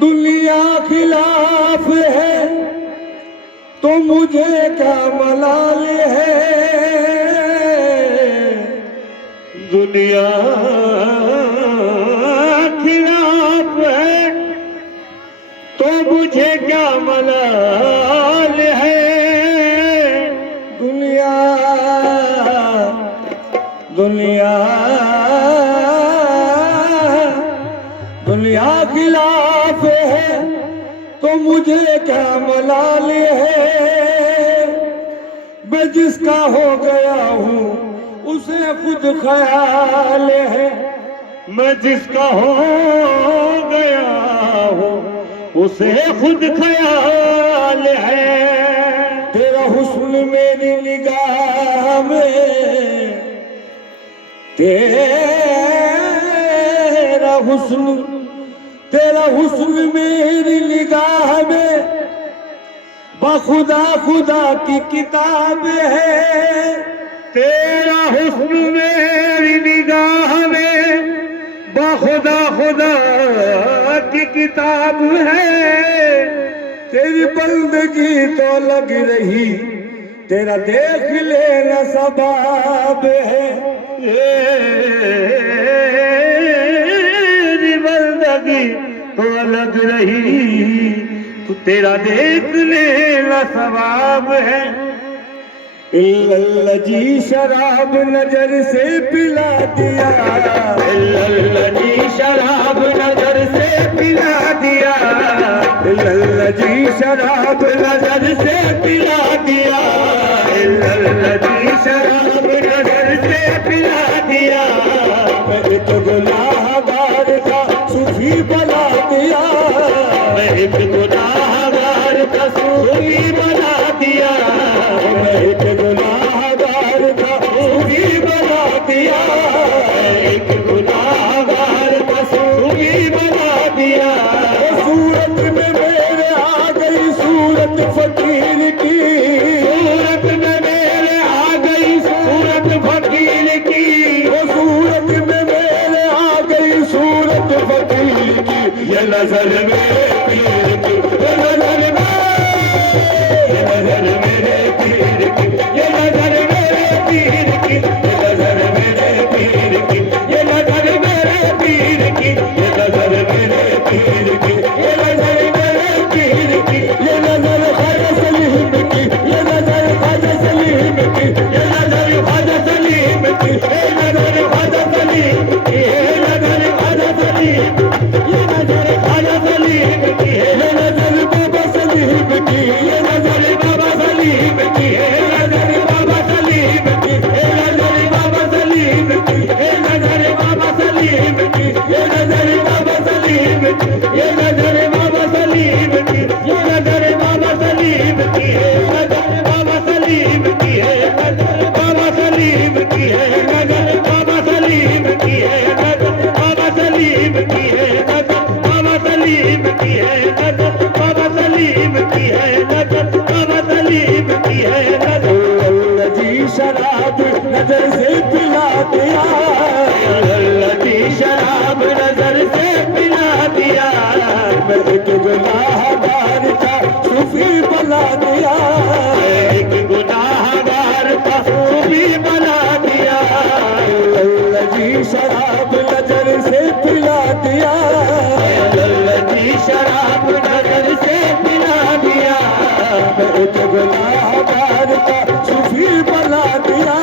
दुनिया खिलाफ है तो मुझे क्या मलाल है। दुनिया खिलाफ है तो मुझे क्या मलाल है। दुनिया दुनिया दुनिया खिलाफ है तो मुझे क्या मलाल है। मैं जिसका हो गया हूँ उसे खुद ख्याल है। मैं जिसका हो गया हूँ उसे खुद ख्याल है। तेरा हुस्न मेरी निगाह में, तेरा हुस्न मेरी निगाह में बखुदा खुदा की किताब है। तेरा हुस्न मेरी निगाह में बखुदा खुदा की किताब है। तेरी बंदगी तो लग रही, तेरा देख लेना सबाब है। बंदगी तो लग रही, तो तेरा देख लेना सवाब है। इल्लल्लाह जी शराब नजर से पिला दिया, इल्लल्लाह जी शराब नजर से पिला दिया, इल्लल्लाह जी शराब नजर से पिला दिया, इल्लल्लाह जी शराब नजर से पिला दिया। मैं एक गुनाहगार का सूफी बना दिया, मैं एक गुनाहगार का सूफी बना दिया, मैं एक गुनाहगार का सूफी बना दिया, एक गुनाहगार का सूफी बना दिया। सूरत में मेरे आ गई सूरत फकीर की, सूरत में मेरे आ गई सूरत फकीर की, सूरत में मेरे आ गई सूरत फकीर की। ये नजर मेरे पीर की, ये नजर मेरे पीर की, ये नजर मेरे पीर की, ये नजर मेरे पीर की, ये नजर मेरे पीर की, ये नजर मेरे पीर की, ये नजर मेरे पीर की, ये नजर ख्वाजा सलीम की, ये नजर ख्वाजा सलीम की, ये नजर ख्वाजा सलीम की, ये नजर ख्वाजा सलीम की, ये नजर ख्वाजा सलीम, ये नजर ख्वाजा सलीम की, ये नजर बाबा सलीम की, ये नजर बाबा सलीम की, ये नजर बाबा सलीम की, ये नजर बाबा सलीम की, ये नजर बाबा सलीम की, ये नजर बाबा सलीम की, ये नजर बाबा सलीम की, ये नजर बाबा सलीम की, ये नजर बाबा सलीम की, ये नजर बाबा सलीम की, ये नजर बाबा सलीम की, ये नजर बाबा सलीम की, ये नजर बाबा सलीम की, ये नजर बाबा सलीम की, है नजर बाबा सलीम की, है नजर। अल्लाह जी शराब नजर से पिला दिया, अल्लाह जी शराब नजर से पिला दिया। मैं एक गुनाहगार का सूफी बना दिया, एक गुनाहगार का सूफी बना दिया। अल्लाह जी शराब नजर से पिला दिया, अल्लाह जी शराब नजर से पिला दिया। मैं एक गुनाहगार का सूफी बना दिया।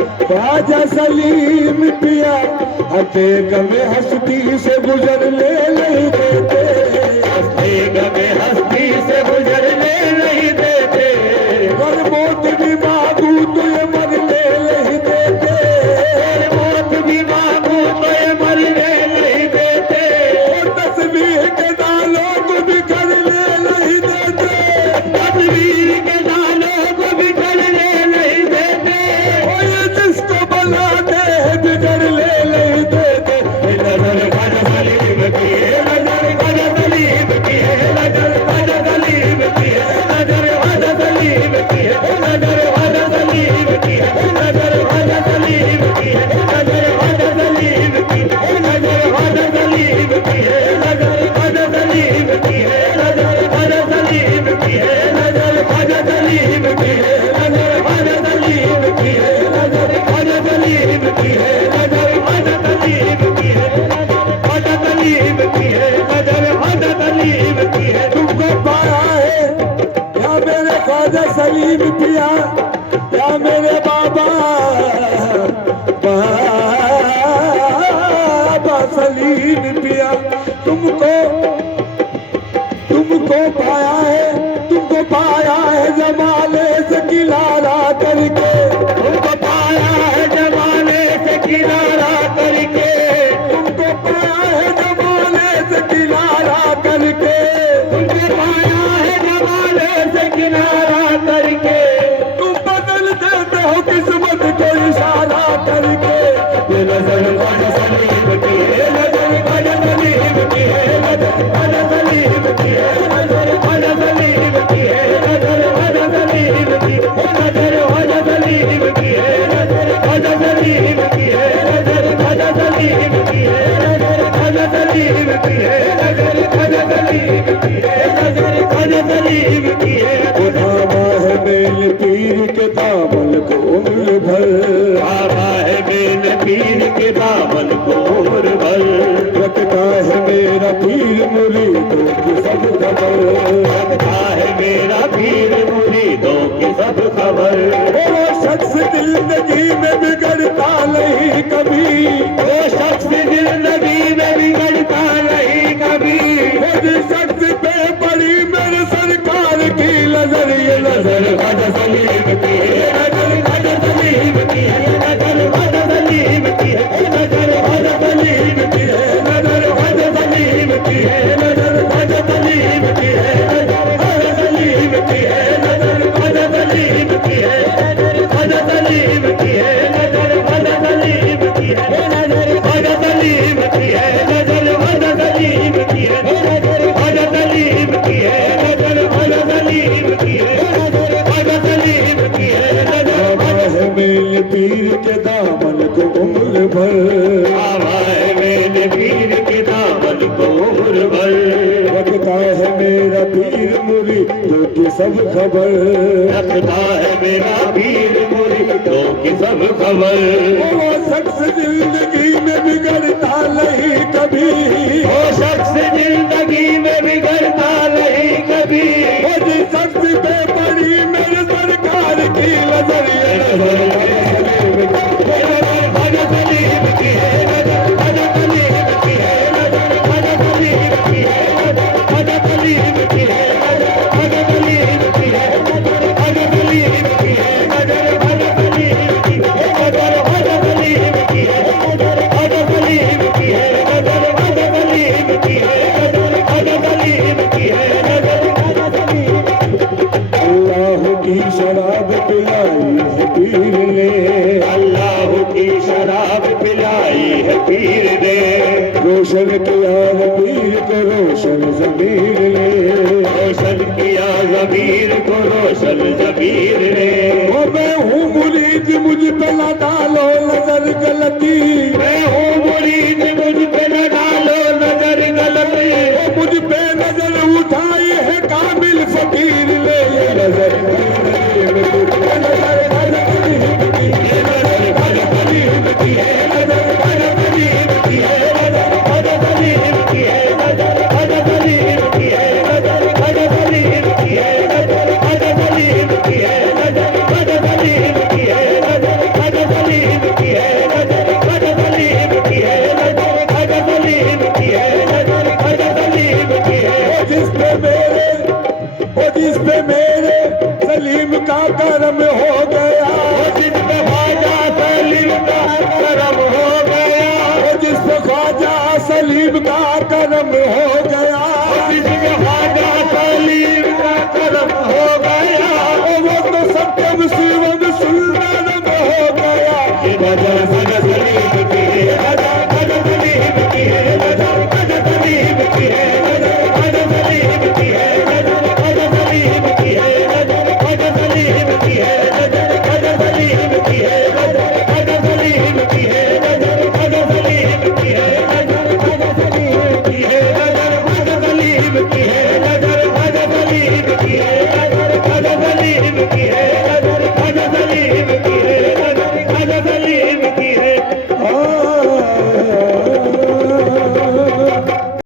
ख्वाजा सलीम पिया हंसते गमे हस्ती से गुजरने नहीं देते, हंसते गमे हस्ती से गुजरने नहीं देते, और मौत भी मांगू तो ये मरने नहीं देते, मौत भी मांगू तो ये मरने नहीं देते, और तस्वीर के दालों को भी करने नहीं देते, तस्वीर के दालों को भी करने नहीं देते, और ये जिसको बनाते हैं बिगड़ने नहीं देते। नजर ख्वाजा सलीम की है, नजर ख्वाजा सलीम की है, नजर ख्वाजा सलीम की है, नजर ख्वाजा सलीम की है, नजर ख्वाजा सलीम की है, नजर ख्वाजा सलीम की है, नजर ख्वाजा सलीम की है, नजर ख्वाजा सलीम की है, नजर ख्वाजा सलीम की है, नजर ख्वाजा सलीम की है, नजर ख्वाजा सलीम की है, नजर ख्वाजा सलीम की है, नजर ख्वाजा सलीम की है, नजर ख्वाजा सलीम की है, ख्वाजा सलीम की है, नजर ख्वाजा सलीम की है। तुमको पाया है या मेरे ख्वाजा सलीम पिया, या मेरे बाबा बाबा सलीम पिया, तुमको पाया है जमाने से किनारा करके, तुमको पाया है जमाने से किनारा करके, तुमको पाया है जमाने से किनारा करके, तुमको पाया है जमाने से किनारा करके, तुम बदल देते हो किस्मत को इशारा करके। ये नजर ख्वाजा सलीम की है, नजर ख्वाजा सलीम की है, नजर ख्वाजा सलीम की है, नजर ख्वाजा सलीम की है, नजर ख्वाजा सलीम की है, नजर ख्वाजा सलीम की है, नजर ख्वाजा सलीम की है, नजर ख्वाजा सलीम की है, नजर ख्वाजा सलीम की है, नजर ख्वाजा सलीम की है, नजर ख्वाजा सलीम की है। खुदा है मेल पीर के दामन को उम्र भर, आवा है मेल पीर के दामन को उम्र भर, रखता है मेरा पीर मुरीदों की सब खबर, रखता है मेरा पीर मुरीदों की सब खबर। वो शख्स जिंदगी में बिगड़ता नहीं कभी, वो शख्स जिंदगी में बिगड़ता नहीं कभी, वो जिस शख्स पे पड़ी मेरे सरकार की नजर, ये नजर ख्वाजा सलीम की है, नजर ख्वाजा सलीम की है, नजर ख्वाजा सलीम की है, नजर ख्वाजा सलीम की है, नजर ख्वाजा सलीम की है, नजर ख्वाजा सलीम की है, नजर ख्वाजा सलीम की है, नजर ख्वाजा सलीम की है, नजर ख्वाजा सलीम की है, नजर ख्वाजा सलीम की है, नजर ख्वाजा सलीम की है, नजर ख्वाजा सलीम की है, नजर ख्वाजा सलीम की है, नजर ख्वाजा सलीम की है, नजर ख्वाजा सलीम की है, नजर ख्वाजा मेल पीर के दामन को उम्र भर, आवा है मेरे पीर के दामन को उम्र भर, रखता है मेरा पीर मुरीदों की सब खबर, रखता है मेरा पीर मुरीदों की सब खबर। वो शख्स जिंदगी में बिगड़ता नहीं कभी, वो शख्स जिंदगी में बिगड़ता नहीं कभी, वो जिस शख्स पे पड़ी मेरे सरकार की नजर, ये नजर ख्वाजा सलीम की है, नजर ख्वाजा सलीम की है, नजर ख्वाजा सलीम की है, नजर ख्वाजा सलीम की है, नजर ख्वाजा सलीम की है, नजर ख्वाजा सलीम की है, नजर ख्वाजा सलीम की है, नजर ख्वाजा सलीम की है, नजर ख्वाजा सलीम की है, नजर ख्वाजा सलीम की है, नजर ख्वाजा सलीम की है, नजर ख्वाजा सलीम। अल्लाह की शराब पिलाई है पीर ने, अल्लाह की शराब पिलाई है पीर ने, रोशन किया ज़मीर को रोशन ज़मीर ने, रोशन किया ज़मीर को रोशन ज़मीर ने। ओ मैं हूँ मुरीद मुझ पे न डालो नजर गलती, मैं हूँ मुरीद मुझ पे न डालो नजर गलती, ओ मुझ पे नजर उठाई है कामिल फकीर ने, ये नजर कर्म हो गया, जिस पे ख्वाजा सलीम का करम हो गया, जिस पे ख्वाजा सलीम का कर्म हो गया, जिस पे ख्वाजा सलीम का करम हो गया, वो तो सत्यम शिवम सुंदरम हो गया। ये नजर ख्वाजा सलीम की है, नजर ख्वाजा सलीम की है, नजर ख्वाजा सलीम की है, नजर ख्वाजा सलीम की है, नजर ख्वाजा सलीम की है, नजर ख्वाजा सलीम की है, नजर ख्वाजा सलीम की है, नजर ख्वाजा सलीम की है, नजर ख्वाजा सलीम की है, नजर ख्वाजा सलीम की है, नजर ख्वाजा सलीम की है, नजर ख्वाजा सलीम की है, नजर ख्वाजा सलीम की है, नजर ख्वाजा सलीम की है, नजर ख्वाजा सलीम की है।